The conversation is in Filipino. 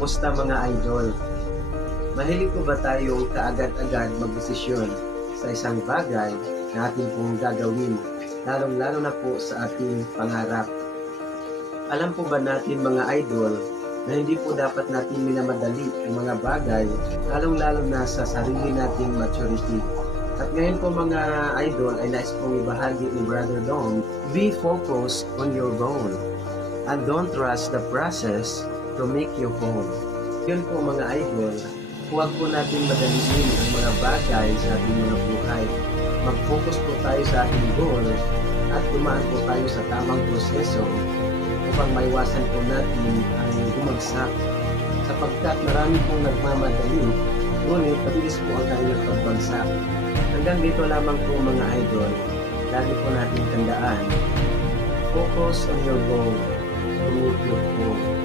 Kumusta mga idol? Mahilig po ba tayong kaagad-agad magdesisyon sa isang bagay na ating pong gagawin, lalong-lalo na po sa ating pangarap? Alam po ba natin mga idol na hindi po dapat natin minamadali ang mga bagay, lalong-lalo na sa sarili nating maturity. At ngayon po mga idol ay nais pong ibahagi ni Brother Dom, be focused on your goal and don't rush the process to make you whole. Yun po mga idol, huwag po natin madaliin ang mga bagay sa ating mga buhay. Mag-focus po tayo sa ating goal at dumaan po tayo sa tamang proseso upang maiwasan po natin ang bumagsak. Sapagkat marami pong nagmamadali, ngunit pabilis po ang kanilang pagbagsak. Hanggang dito lamang po mga idol, lagi po natin tandaan, focus on your goal to make your goal.